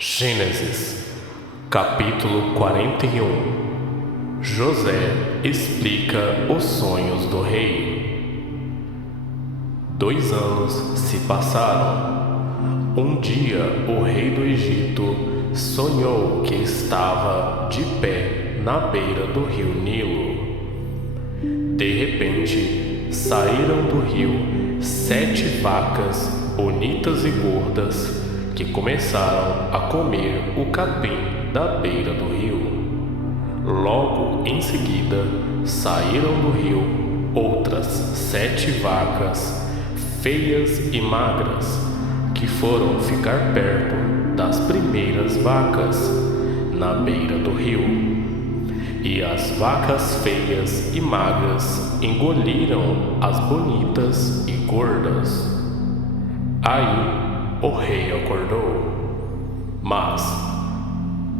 Gênesis, capítulo 41. José explica os sonhos do rei. 2 anos se passaram. Um dia o rei do Egito sonhou que estava de pé na beira do rio Nilo. De repente, saíram do rio 7 vacas bonitas e gordas que começaram a comer o capim da beira do rio. Logo em seguida, saíram do rio outras 7 vacas feias e magras, que foram ficar perto das primeiras vacas na beira do rio. E as vacas feias e magras engoliram as bonitas e gordas. Aí o rei acordou, mas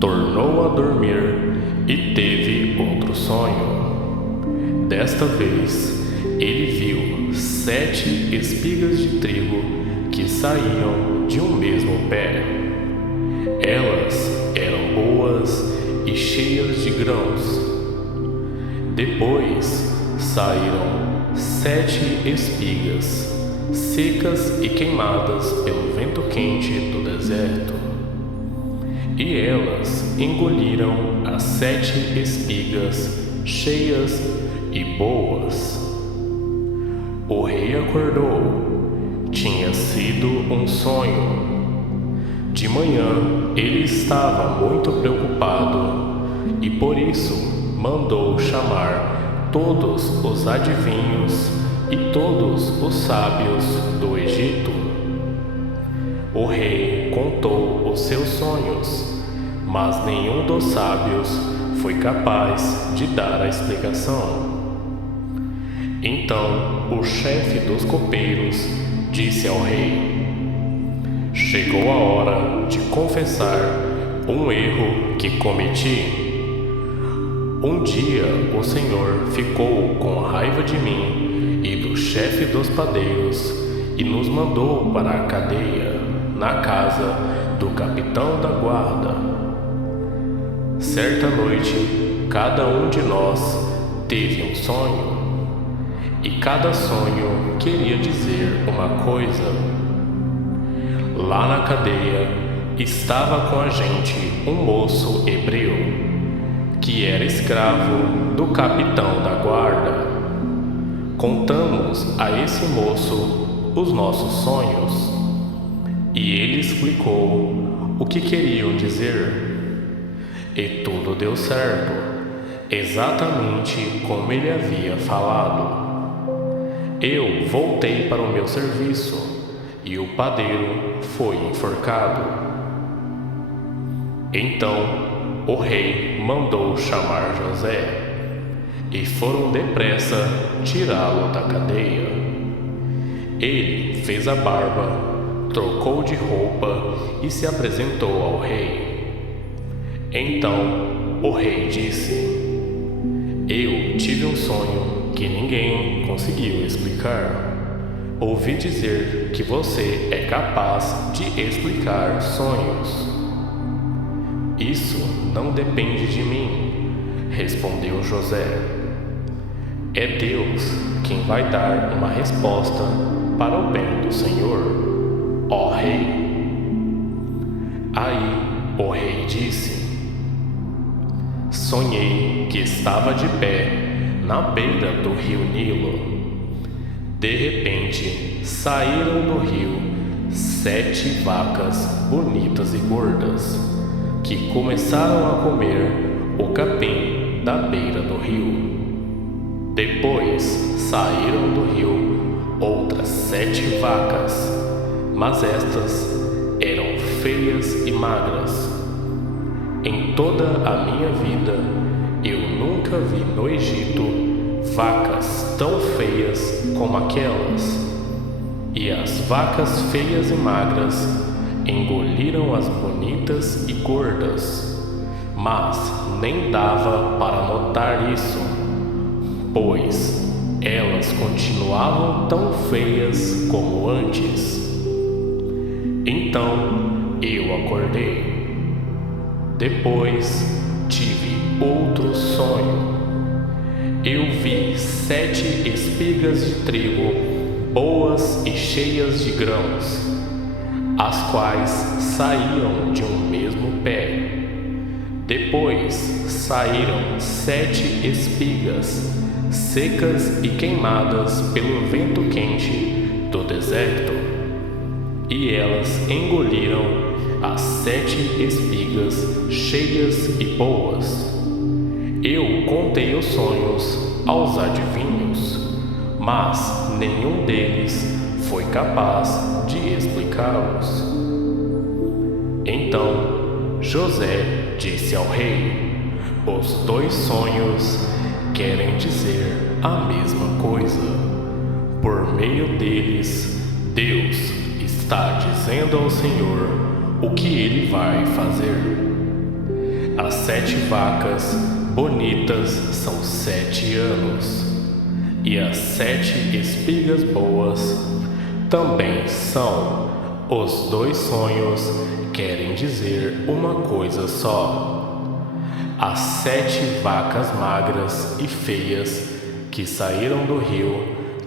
tornou a dormir e teve outro sonho. Desta vez, ele viu 7 espigas de trigo que saíam de um mesmo pé. Elas eram boas e cheias de grãos. Depois saíram 7 espigas secas e queimadas pelo vento quente do deserto, e elas engoliram as 7 espigas cheias e boas. O rei acordou. Tinha sido um sonho. De manhã ele estava muito preocupado e por isso mandou chamar todos os adivinhos e todos os sábios do Egito. O rei contou os seus sonhos, mas nenhum dos sábios foi capaz de dar a explicação. Então o chefe dos copeiros disse ao rei: "Chegou a hora de confessar um erro que cometi. Um dia o Senhor ficou com raiva de mim e do chefe dos padeiros e nos mandou para a cadeia, na casa do capitão da guarda. Certa noite, cada um de nós teve um sonho, e cada sonho queria dizer uma coisa. Lá na cadeia estava com a gente um moço hebreu, que era escravo do capitão da guarda. Contamos a esse moço os nossos sonhos, e ele explicou o que queriam dizer. E tudo deu certo, exatamente como ele havia falado. Eu voltei para o meu serviço, e o padeiro foi enforcado." Então o rei mandou chamar José, e foram depressa tirá-lo da cadeia. Ele fez a barba, trocou de roupa e se apresentou ao rei. Então o rei disse: "Eu tive um sonho que ninguém conseguiu explicar. Ouvi dizer que você é capaz de explicar sonhos." "Isso não depende de mim", respondeu José. "É Deus quem vai dar uma resposta para o bem do Senhor, ó rei." Aí o rei disse: "Sonhei que estava de pé na beira do rio Nilo. De repente, saíram do rio 7 vacas bonitas e gordas, que começaram a comer o capim da beira do rio. Depois saíram do rio outras 7 vacas, mas estas eram feias e magras. Em toda a minha vida, eu nunca vi no Egito vacas tão feias como aquelas. E as vacas feias e magras engoliram as bonitas e gordas, mas nem dava para notar isso, pois elas continuavam tão feias como antes. Então eu acordei. Depois tive outro sonho. Eu vi 7 espigas de trigo, boas e cheias de grãos, as quais saíam de um mesmo pé. Depois saíram 7 espigas, secas e queimadas pelo vento quente do deserto, e elas engoliram as 7 espigas cheias e boas. Eu contei os sonhos aos adivinhos, mas nenhum deles foi capaz de explicá-los. Então José disse ao rei: os 2 sonhos querem dizer a mesma coisa. Por meio deles, Deus está dizendo ao Senhor o que ele vai fazer. As 7 vacas bonitas são 7 anos, e as 7 espigas boas também são. Os 2 sonhos querem dizer uma coisa só. As 7 vacas magras e feias que saíram do rio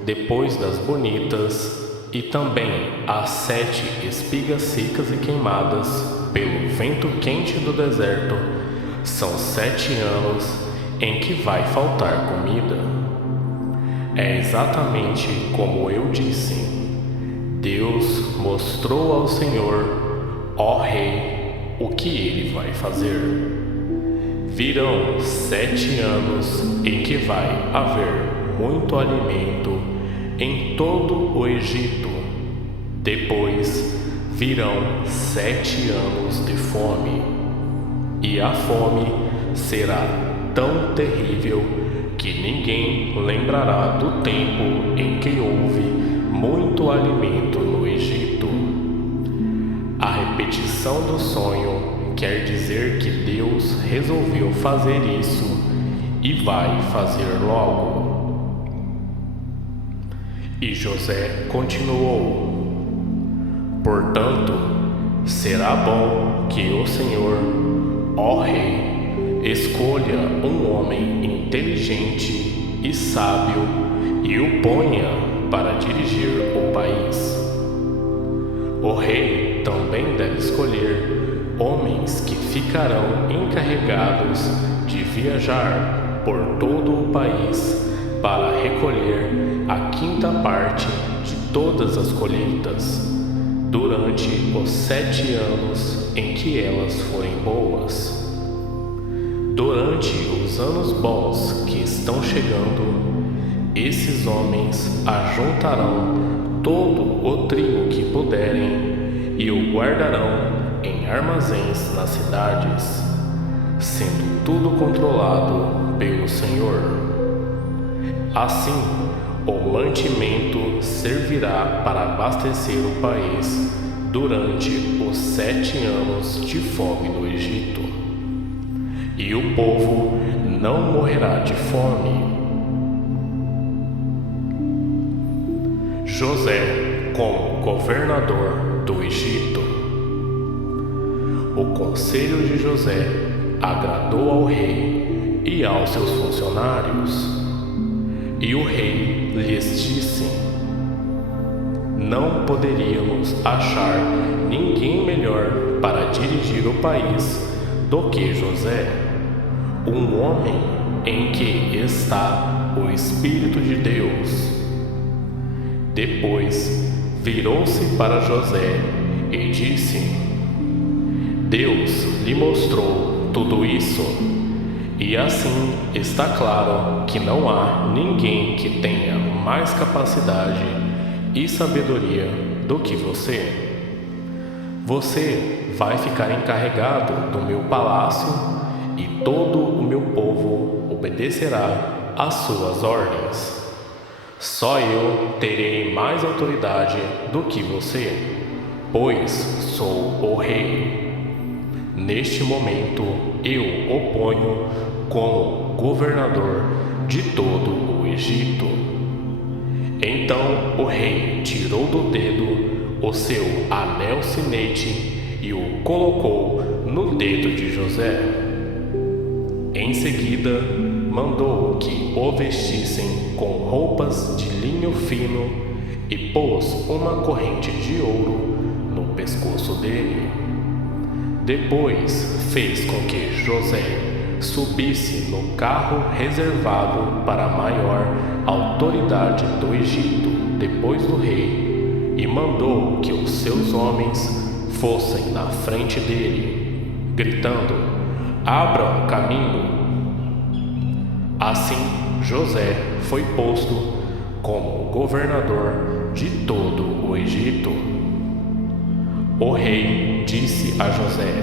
depois das bonitas, e também as 7 espigas secas e queimadas pelo vento quente do deserto, são 7 anos em que vai faltar comida. É exatamente como eu disse. Deus mostrou ao Senhor, ó Rei, o que ele vai fazer. Virão 7 anos em que vai haver muito alimento em todo o Egito. Depois virão 7 anos de fome, e a fome será tão terrível que ninguém lembrará do tempo em que houve muito alimento no Egito. A repetição do sonho quer dizer que Deus resolveu fazer isso e vai fazer logo. E José continuou: portanto, será bom que o Senhor, ó Rei, escolha um homem inteligente e sábio e o ponha para dirigir o país. O rei também deve escolher homens que ficarão encarregados de viajar por todo o país para recolher a 5ª parte de todas as colheitas, durante os 7 anos em que elas forem boas. Durante os anos bons que estão chegando, esses homens ajuntarão todo o trigo que puderem e o guardarão em armazéns nas cidades, sendo tudo controlado pelo Senhor. Assim, o mantimento servirá para abastecer o país durante os 7 anos de fome no Egito. E o povo não morrerá de fome. José como governador do Egito. O conselho de José agradou ao rei e aos seus funcionários. E o rei lhes disse: não poderíamos achar ninguém melhor para dirigir o país do que José, um homem em que está o Espírito de Deus. Depois virou-se para José e disse: Deus lhe mostrou tudo isso, e assim está claro que não há ninguém que tenha mais capacidade e sabedoria do que você. Você vai ficar encarregado do meu palácio e todo o meu povo obedecerá às suas ordens. Só eu terei mais autoridade do que você, pois sou o rei. Neste momento eu o ponho como governador de todo o Egito. Então o rei tirou do dedo o seu anel sinete e o colocou no dedo de José. Em seguida, mandou que o vestissem com roupas de linho fino e pôs uma corrente de ouro no pescoço dele. Depois fez com que José subisse no carro reservado para a maior autoridade do Egito depois do rei e mandou que os seus homens fossem na frente dele, gritando: abram caminho. Assim José foi posto como governador de todo o Egito. O rei disse a José: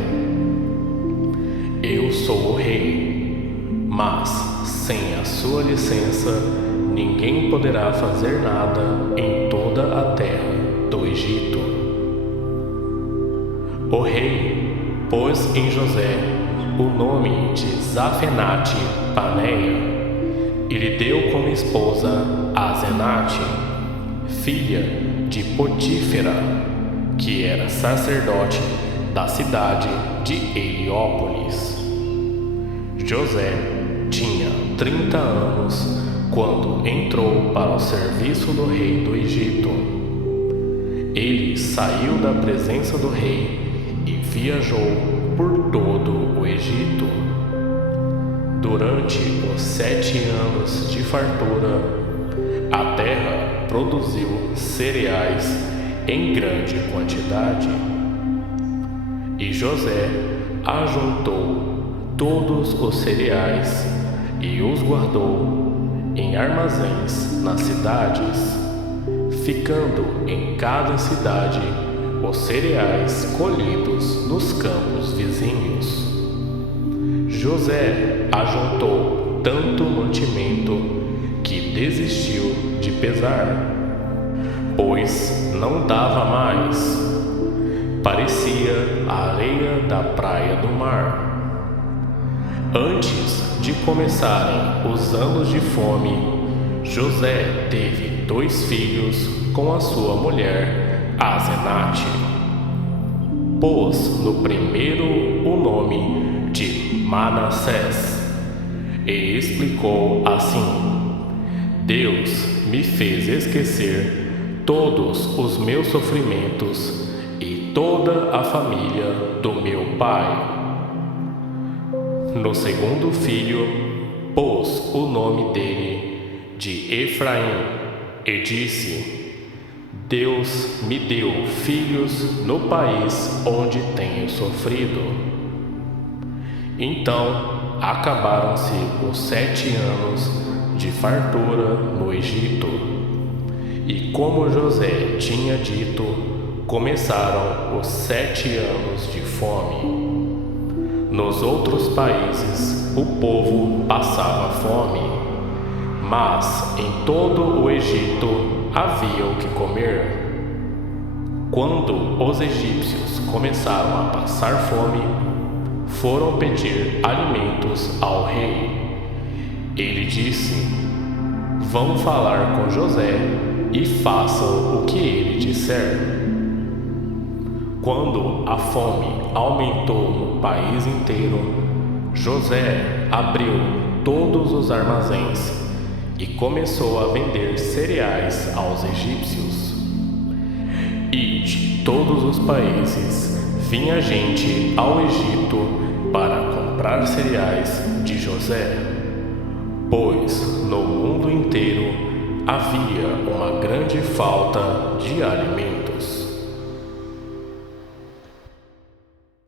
eu sou o rei, mas sem a sua licença ninguém poderá fazer nada em toda a terra do Egito. O rei pôs em José o nome de Zafenate Paneia e lhe deu como esposa Asenate, filha de Potífera, que era sacerdote da cidade de Heliópolis. José tinha 30 anos quando entrou para o serviço do rei do Egito. Ele saiu da presença do rei e viajou por todo o Egito. Durante os 7 anos de fartura, a terra produziu cereais em grande quantidade. E José ajuntou todos os cereais e os guardou em armazéns nas cidades, ficando em cada cidade os cereais colhidos nos campos vizinhos. José ajuntou tanto mantimento que desistiu de pesar, pois não dava mais. Parecia a areia da praia do mar. Antes de começarem os anos de fome, José teve 2 filhos com a sua mulher Asenate. Pôs no primeiro o nome de Manassés e explicou assim: Deus me fez esquecer todos os meus sofrimentos e toda a família do meu pai. No segundo filho, pôs o nome dele de Efraim e disse: Deus me deu filhos no país onde tenho sofrido. Então acabaram-se os 7 anos de fartura no Egito. E como José tinha dito, começaram os 7 anos de fome. Nos outros países o povo passava fome, mas em todo o Egito havia o que comer. Quando os egípcios começaram a passar fome, foram pedir alimentos ao rei. Ele disse: vão falar com José e façam o que ele disser. Quando a fome aumentou no país inteiro, José abriu todos os armazéns e começou a vender cereais aos egípcios. E de todos os países vinha gente ao Egito para comprar cereais de José, pois no mundo inteiro havia uma grande falta de alimento.